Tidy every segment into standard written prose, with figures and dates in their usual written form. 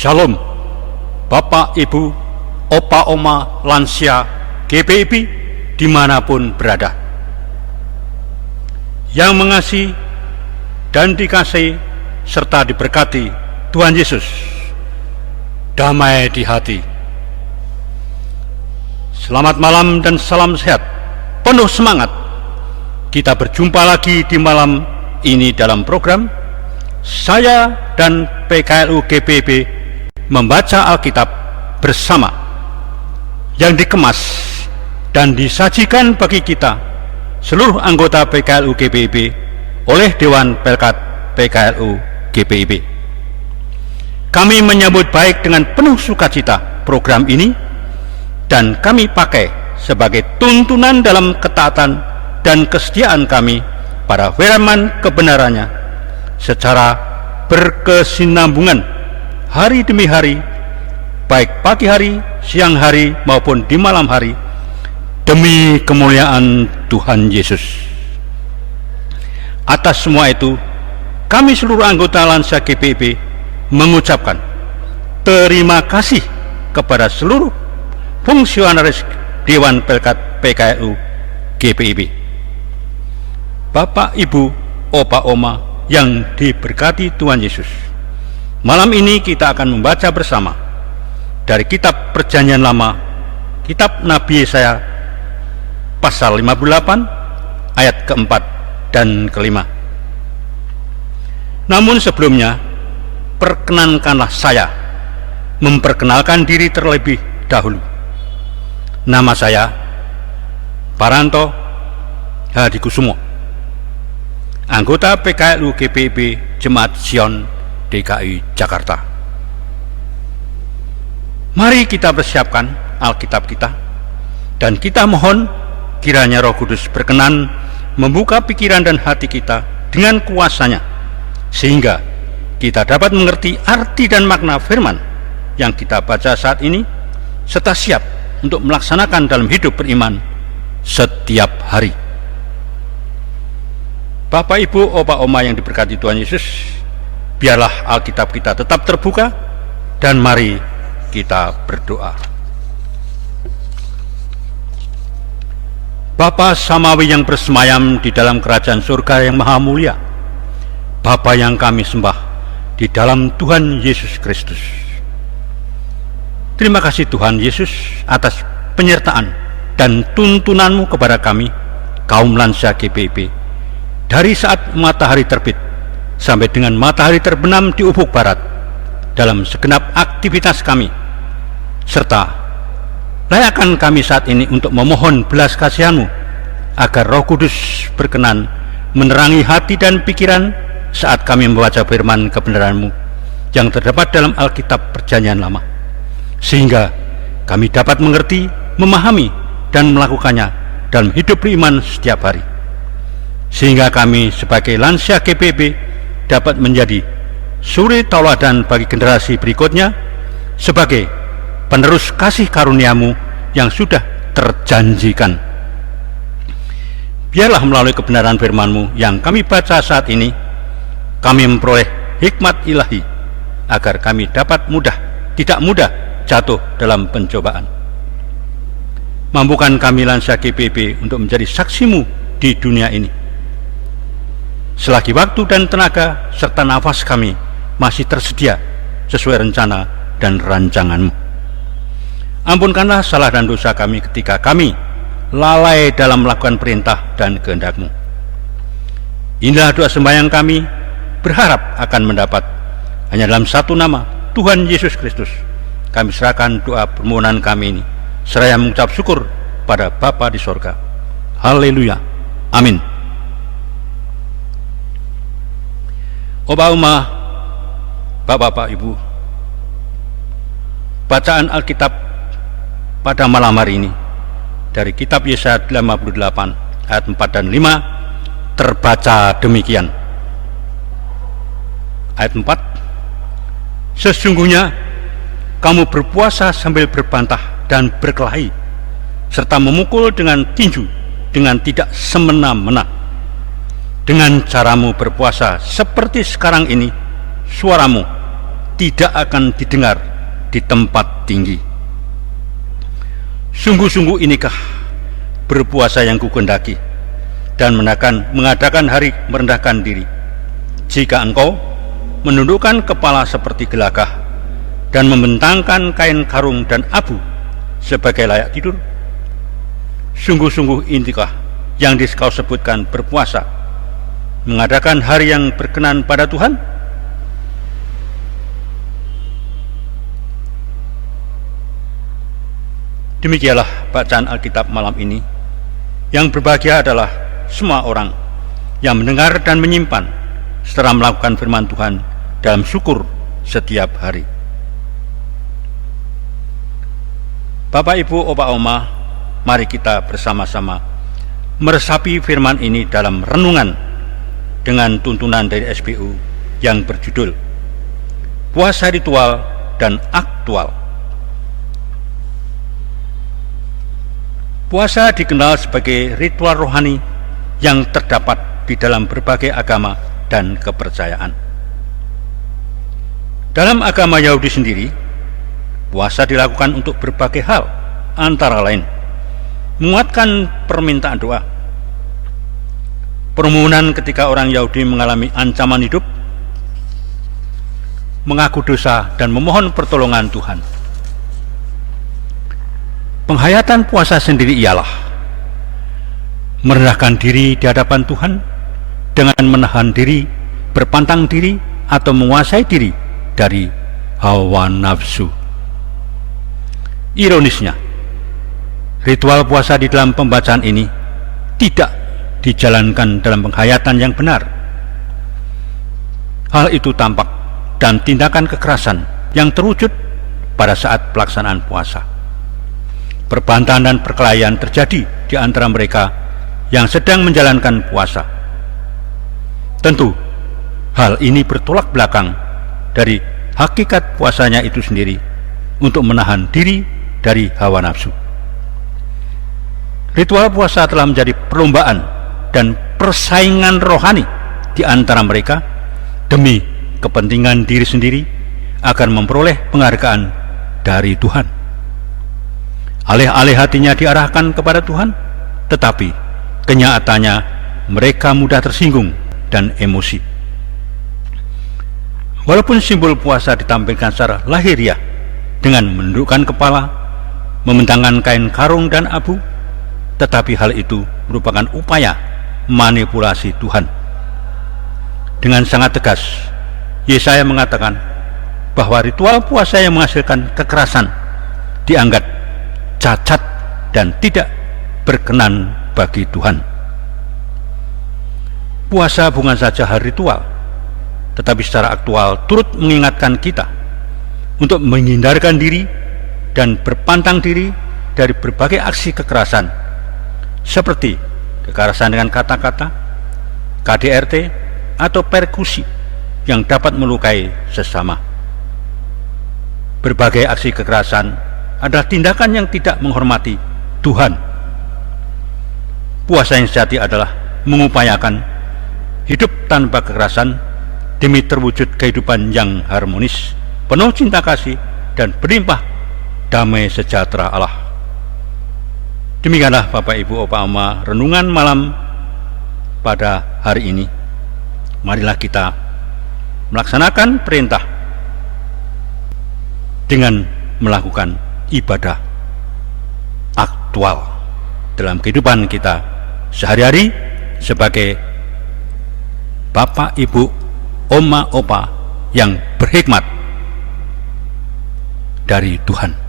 Shalom, Bapak, Ibu, Opa, Oma, lansia, GPIB, dimanapun berada. Yang mengasihi dan dikasihi serta diberkati Tuhan Yesus, damai di hati. Selamat malam dan salam sehat, penuh semangat. Kita berjumpa lagi di malam ini dalam program saya dan PKLU GPIB membaca Alkitab bersama, yang dikemas dan disajikan bagi kita seluruh anggota PKLU GPIB oleh Dewan Pelkat PKLU GPIB. Kami menyambut baik dengan penuh sukacita program ini, dan kami pakai sebagai tuntunan dalam ketaatan dan kesetiaan kami pada firman kebenarannya secara berkesinambungan hari demi hari, baik pagi hari, siang hari maupun di malam hari, demi kemuliaan Tuhan Yesus. Atas semua itu, kami seluruh anggota Lansia GPIB mengucapkan terima kasih kepada seluruh fungsionaris Dewan Pelkat PKLU GPIB. Bapak, Ibu, Opa, Oma yang diberkati Tuhan Yesus, malam ini kita akan membaca bersama dari kitab Perjanjian Lama, kitab Nabi Yesaya pasal 58 ayat keempat dan kelima. Namun sebelumnya, perkenankanlah saya memperkenalkan diri terlebih dahulu. Nama saya Paranto Hadikusumo, anggota PKLU GPIB Jemaat Zion DKI Jakarta. Mari kita persiapkan Alkitab kita, dan kita mohon kiranya Roh Kudus berkenan membuka pikiran dan hati kita dengan kuasanya, sehingga kita dapat mengerti arti dan makna firman yang kita baca saat ini, serta siap untuk melaksanakan dalam hidup beriman setiap hari. Bapak, Ibu, Opa, Oma yang diberkati Tuhan Yesus, biarlah Alkitab kita tetap terbuka, dan mari kita berdoa. Bapa Samawi yang bersemayam di dalam kerajaan surga yang maha mulia, Bapa yang kami sembah di dalam Tuhan Yesus Kristus, terima kasih Tuhan Yesus atas penyertaan dan tuntunanmu kepada kami, kaum Lansia GPIB, dari saat matahari terbit sampai dengan matahari terbenam di ufuk barat dalam segenap aktivitas kami, serta layakkan kami saat ini untuk memohon belas kasihan-Mu agar Roh Kudus berkenan menerangi hati dan pikiran saat kami membaca firman kebenaran-Mu yang terdapat dalam Alkitab Perjanjian Lama, sehingga kami dapat mengerti, memahami, dan melakukannya dalam hidup beriman setiap hari, sehingga kami sebagai Lansia GPIB dapat menjadi suri tauladan bagi generasi berikutnya sebagai penerus kasih karunia-Mu yang sudah terjanjikan. Biarlah melalui kebenaran firman-Mu yang kami baca saat ini, kami memperoleh hikmat ilahi agar kami dapat tidak mudah jatuh dalam pencobaan. Mampukan kami Lansia GPIB untuk menjadi saksi-Mu di dunia ini, selagi waktu dan tenaga serta nafas kami masih tersedia sesuai rencana dan rancangan-Mu. Ampunkanlah salah dan dosa kami ketika kami lalai dalam melakukan perintah dan kehendak-Mu. Inilah doa sembahyang kami, berharap akan mendapat hanya dalam satu nama, Tuhan Yesus Kristus. Kami serahkan doa permohonan kami ini, seraya mengucap syukur pada Bapa di sorga. Haleluya, amin. Opa, Oma, Bapak, Ibu, bacaan Alkitab pada malam hari ini dari kitab Yesaya 58 ayat 4 dan 5 terbaca demikian. Ayat 4, sesungguhnya kamu berpuasa sambil berbantah dan berkelahi, serta memukul dengan tinju dengan tidak semena-mena. Dengan caramu berpuasa seperti sekarang ini, suaramu tidak akan didengar di tempat tinggi. Sungguh-sungguh inikah berpuasa yang kukendaki, dan mengadakan hari merendahkan diri, jika engkau menundukkan kepala seperti gelagah dan membentangkan kain karung dan abu sebagai layak tidur. Sungguh-sungguh inikah yang kau sebutkan berpuasa, mengadakan hari yang berkenan pada Tuhan? Demikianlah bacaan Alkitab malam ini. Yang berbahagia adalah semua orang yang mendengar dan menyimpan setelah melakukan firman Tuhan dalam syukur setiap hari. Bapak, Ibu, Opa, Oma, mari kita bersama-sama meresapi firman ini dalam renungan dengan tuntunan dari SBU yang berjudul Puasa Ritual dan Aktual. Puasa dikenal sebagai ritual rohani yang terdapat di dalam berbagai agama dan kepercayaan. Dalam agama Yahudi sendiri, puasa dilakukan untuk berbagai hal, antara lain menguatkan permintaan doa, permohonan ketika orang Yahudi mengalami ancaman hidup, mengaku dosa dan memohon pertolongan Tuhan. Penghayatan puasa sendiri ialah merendahkan diri di hadapan Tuhan dengan menahan diri, berpantang diri, atau menguasai diri dari hawa nafsu. Ironisnya, ritual puasa di dalam pembacaan ini tidak dijalankan dalam penghayatan yang benar. Hal itu tampak dan tindakan kekerasan yang terwujud pada saat pelaksanaan puasa. Perbantahan dan perkelahian terjadi di antara mereka yang sedang menjalankan puasa. Tentu, hal ini bertolak belakang dari hakikat puasanya itu sendiri untuk menahan diri dari hawa nafsu. Ritual puasa telah menjadi perlombaan dan persaingan rohani di antara mereka demi kepentingan diri sendiri agar memperoleh penghargaan dari Tuhan. Alih-alih hatinya diarahkan kepada Tuhan, tetapi kenyataannya mereka mudah tersinggung dan emosi. Walaupun simbol puasa ditampilkan secara lahiriah dengan menundukkan kepala, membentangkan kain karung dan abu, tetapi hal itu merupakan upaya manipulasi Tuhan. Dengan sangat tegas, Yesaya mengatakan bahwa ritual puasa yang menghasilkan kekerasan dianggap cacat dan tidak berkenan bagi Tuhan. Puasa bukan saja hal ritual, tetapi secara aktual turut mengingatkan kita untuk menghindarkan diri dan berpantang diri dari berbagai aksi kekerasan, seperti kekerasan dengan kata-kata, KDRT, atau persekusi yang dapat melukai sesama. Berbagai aksi kekerasan adalah tindakan yang tidak menghormati Tuhan. Puasa yang sejati adalah mengupayakan hidup tanpa kekerasan demi terwujud kehidupan yang harmonis, penuh cinta kasih, dan berlimpah damai sejahtera Allah. Demikianlah Bapak, Ibu, Opa, Oma, renungan malam pada hari ini. Marilah kita melaksanakan perintah dengan melakukan ibadah aktual dalam kehidupan kita sehari-hari sebagai Bapak, Ibu, Oma, Opa yang berhikmat dari Tuhan.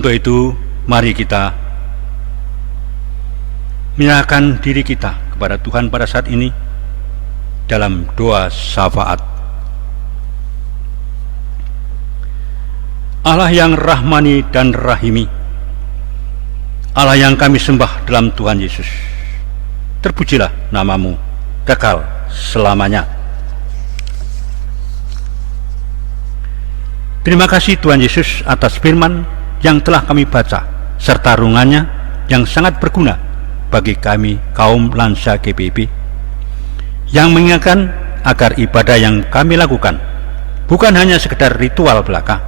Untuk itu, mari kita menyerahkan diri kita kepada Tuhan pada saat ini dalam doa syafaat. Allah yang rahmani dan rahimi, Allah yang kami sembah dalam Tuhan Yesus, terpujilah namamu kekal selamanya. Terima kasih Tuhan Yesus atas firman yang telah kami baca, serta renungannya yang sangat berguna bagi kami kaum lansia GPIB, yang mengingatkan agar ibadah yang kami lakukan bukan hanya sekedar ritual belaka,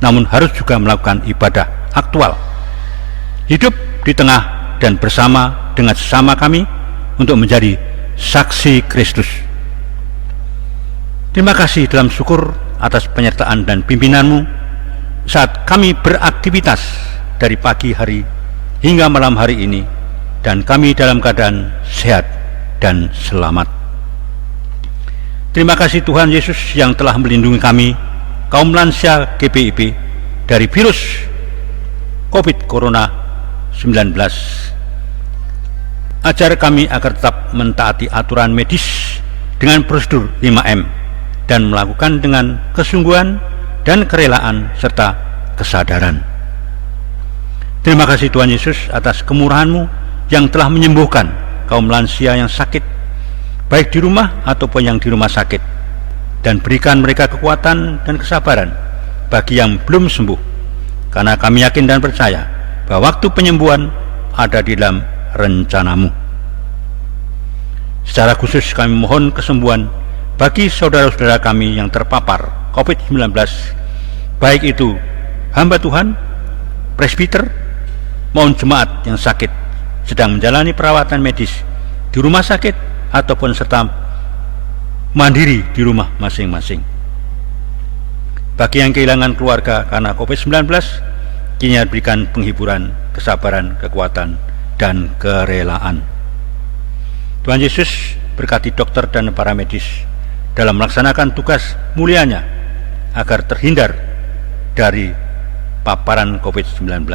namun harus juga melakukan ibadah aktual, hidup di tengah dan bersama dengan sesama kami untuk menjadi saksi Kristus. Terima kasih dalam syukur atas penyertaan dan pimpinanmu saat kami beraktivitas dari pagi hari hingga malam hari ini, dan kami dalam keadaan sehat dan selamat. Terima kasih Tuhan Yesus yang telah melindungi kami kaum lansia GPIB dari virus COVID-19. Ajar kami agar tetap mentaati aturan medis dengan prosedur 5M dan melakukan dengan kesungguhan dan kerelaan serta kesadaran. Terima kasih Tuhan Yesus atas kemurahan-Mu yang telah menyembuhkan kaum lansia yang sakit, baik di rumah ataupun yang di rumah sakit, dan berikan mereka kekuatan dan kesabaran bagi yang belum sembuh, karena kami yakin dan percaya bahwa waktu penyembuhan ada di dalam rencana-Mu. Secara khusus kami mohon kesembuhan bagi saudara-saudara kami yang terpapar COVID-19, baik itu hamba Tuhan, presbiter, maupun jemaat yang sakit sedang menjalani perawatan medis di rumah sakit ataupun serta mandiri di rumah masing-masing. Bagi yang kehilangan keluarga karena COVID-19, kini berikan penghiburan, kesabaran, kekuatan, dan kerelaan. Tuhan Yesus berkati dokter dan para medis dalam melaksanakan tugas mulianya agar terhindar dari paparan COVID-19.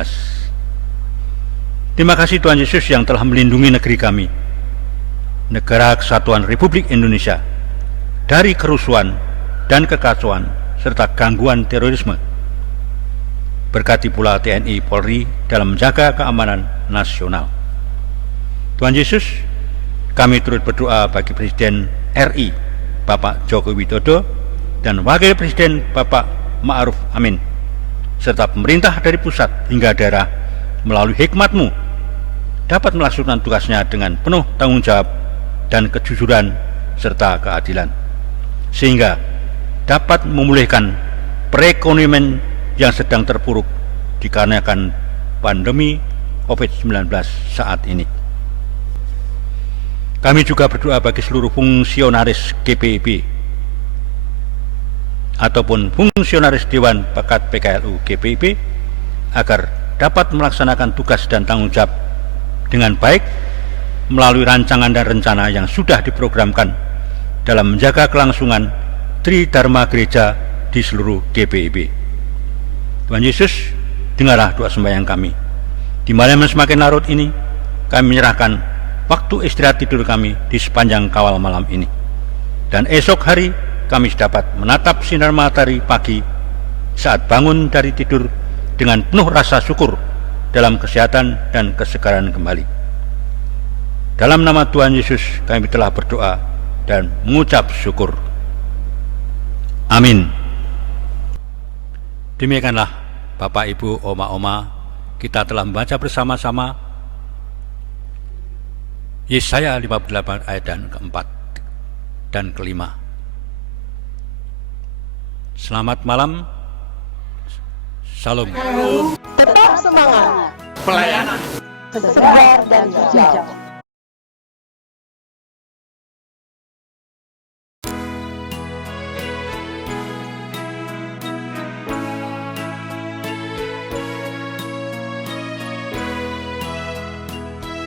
Terima kasih Tuhan Yesus yang telah melindungi negeri kami, Negara Kesatuan Republik Indonesia, dari kerusuhan dan kekacauan serta gangguan terorisme. Berkati pula TNI Polri dalam menjaga keamanan nasional. Tuhan Yesus, kami turut berdoa bagi Presiden RI Bapak Joko Widodo dan Wakil Presiden Bapak Ma'ruf Amin, serta pemerintah dari pusat hingga daerah melalui hikmat-Mu dapat melaksanakan tugasnya dengan penuh tanggung jawab dan kejujuran serta keadilan, sehingga dapat memulihkan perekonomian yang sedang terpuruk dikarenakan pandemi COVID-19 saat ini. Kami juga berdoa bagi seluruh fungsionaris GPIB ataupun fungsionaris Dewan Pekat PKLU GPIB agar dapat melaksanakan tugas dan tanggung jawab dengan baik melalui rancangan dan rencana yang sudah diprogramkan dalam menjaga kelangsungan Tridharma Gereja di seluruh GPIB. Tuhan Yesus, dengarlah doa sembahyang kami. Di malam yang semakin larut ini, kami menyerahkan waktu istirahat tidur kami di sepanjang kawal malam ini, dan esok hari kami dapat menatap sinar matahari pagi saat bangun dari tidur dengan penuh rasa syukur dalam kesehatan dan kesegaran kembali. Dalam nama Tuhan Yesus kami telah berdoa dan mengucap syukur. Amin. Demikianlah Bapak Ibu, Oma-oma, kita telah membaca bersama-sama Yesaya 58 ayat dan keempat dan kelima. Selamat malam. Salam. Tetap semangat. Pelayanan Segar dan bijak.